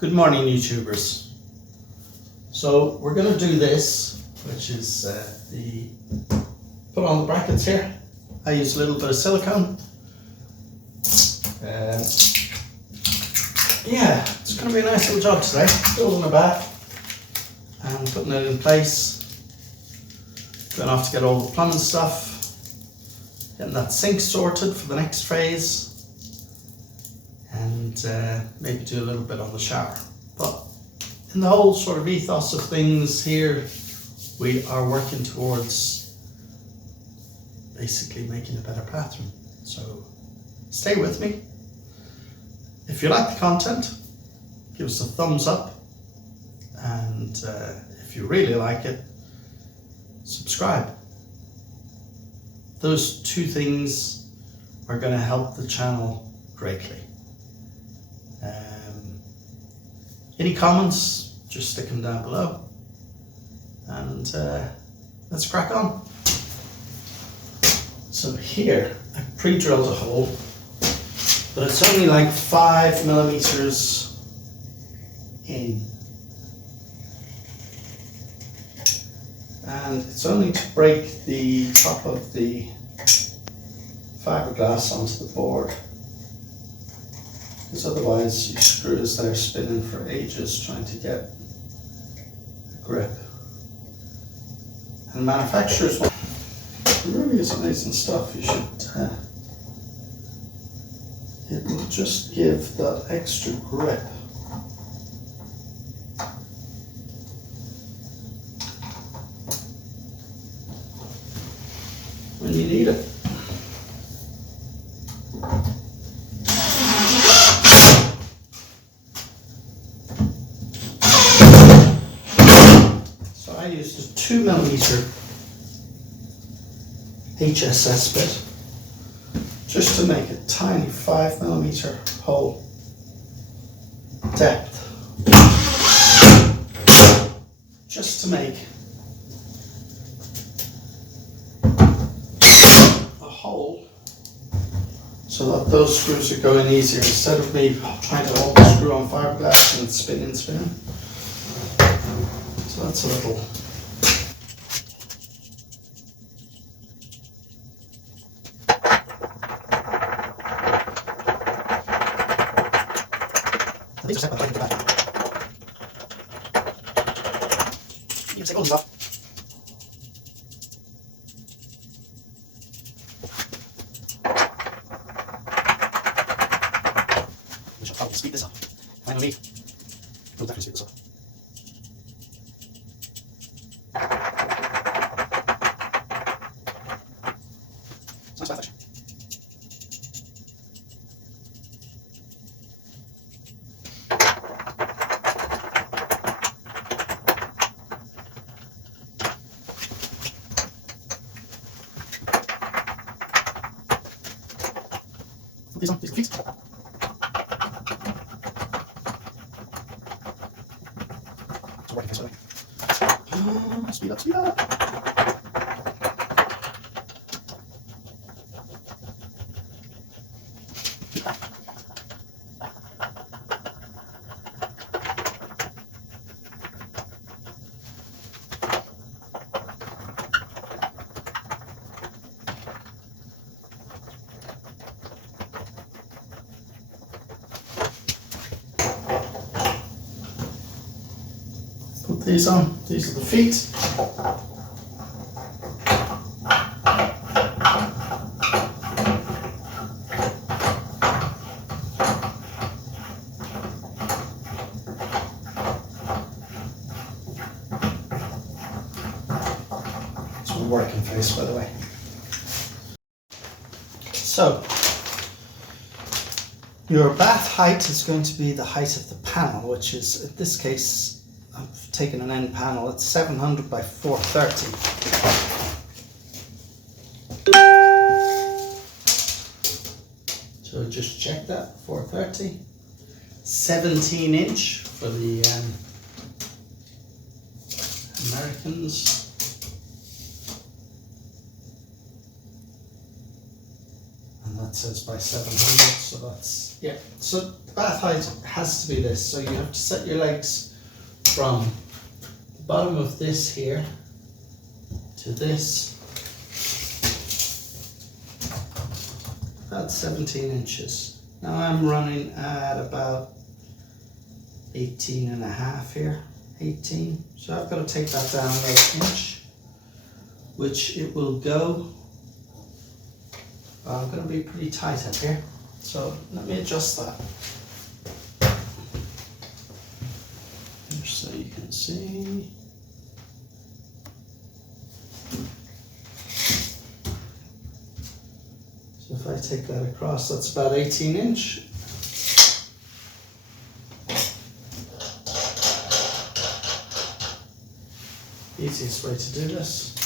Good morning, YouTubers. So we're going to do this, which is put on the brackets here. I use a little bit of silicone. Yeah, it's going to be a nice little job today. Building a bath and putting it in place. Going off to get all the plumbing stuff. Getting that sink sorted for the next phase. And maybe do a little bit on the shower. But in the whole sort of ethos of things here, we are working towards basically making a better bathroom. So stay with me. If you like the content, give us a thumbs up. And if you really like it, subscribe. Those two things are going to help the channel greatly. Any comments, just stick them down below, and let's crack on. So here, I pre-drilled a hole, but it's only like 5mm in, and it's only to break the top of the fiberglass onto the board. Because otherwise your screws there spinning for ages trying to get a grip. And manufacturers want, it really is amazing stuff. You should, it will just give that extra grip. When you need it. I used a 2mm HSS bit just to make a tiny 5mm hole depth, just to make a hole so that those screws are going easier instead of me trying to hold the screw on fiberglass and spinning. So that's a little. These are separate, I can do that. You can take all these off. We shall probably speed this up. Finally, we'll definitely speed this up. It's nice actually. Put these on, these are feet. It's working this way. Speed up, speed up. Put these on, these are the feet. It's a working face, by the way. So, your bath height is going to be the height of the panel, which is, in this case, I've taken an end panel, it's 700 by 430. So just check that, 430. 17" for the Americans. that says by 700, so that's, yeah. So the bath height has to be this, so you have to set your legs from the bottom of this here to this, about 17 inches. Now I'm running at about 18 and a half here, 18. So I've got to take that down another inch, which it will go. I'm going to be pretty tight up here, so let me adjust that. Just so you can see. So if I take that across, that's about 18 inch. Easiest way to do this.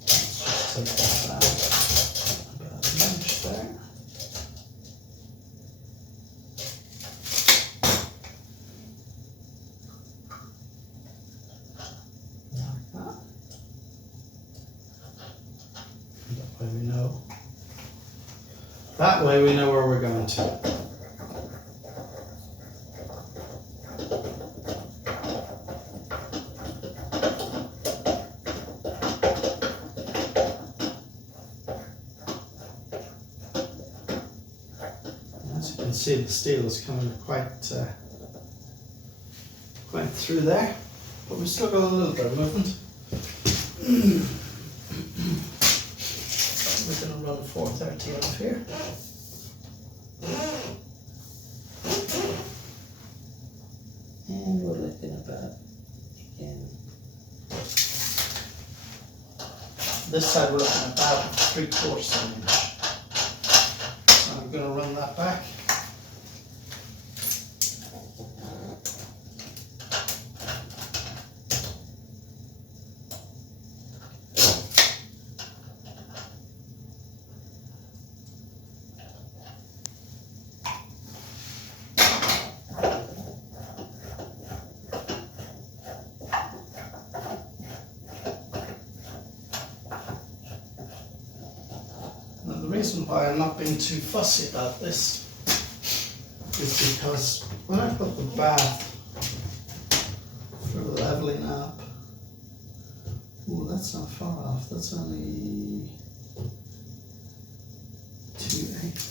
Let's just take that down about an inch there. Like that. And that way we know. That way we know where we're going to. See, the steel is coming quite through there, but we've still got a little bit of movement. We're going to run 430 off here. And we're looking about, again, this side we're looking at about 3/4 of an inch. So I'm going to run that back. The reason why I'm not being too fussy about this is because when I put the bath for leveling up, oh, that's not far off, that's only 2/8.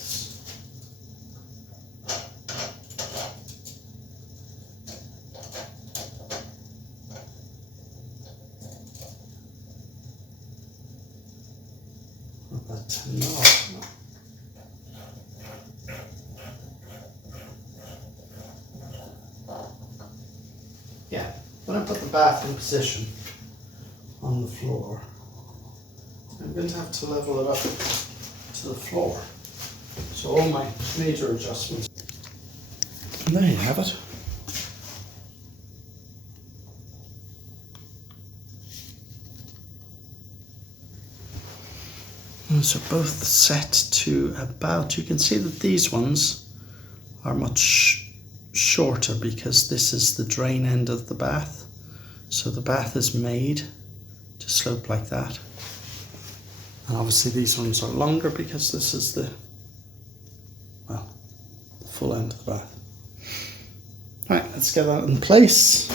But no. Yeah, when I put the bath in position on the floor, I'm going to have to level it up to the floor. So all my major adjustments. And there you have it. So both set to about, you can see that these ones are much shorter because this is the drain end of the bath. So the bath is made to slope like that. And obviously these ones are longer because this is the, well, the full end of the bath. Right, let's get that in place.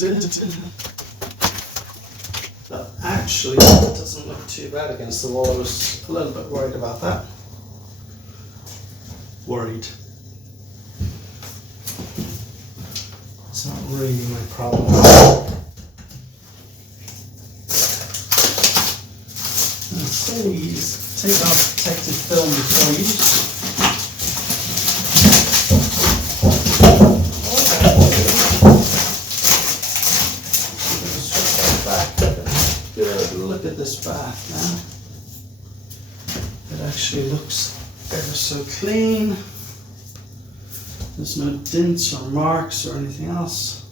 But actually, it doesn't look too bad against the wall. I was a little bit worried about that. Worried. It's not really my problem. Please take off protective film before use. Good look at this back now. It actually looks ever so clean. There's no dents or marks or anything else.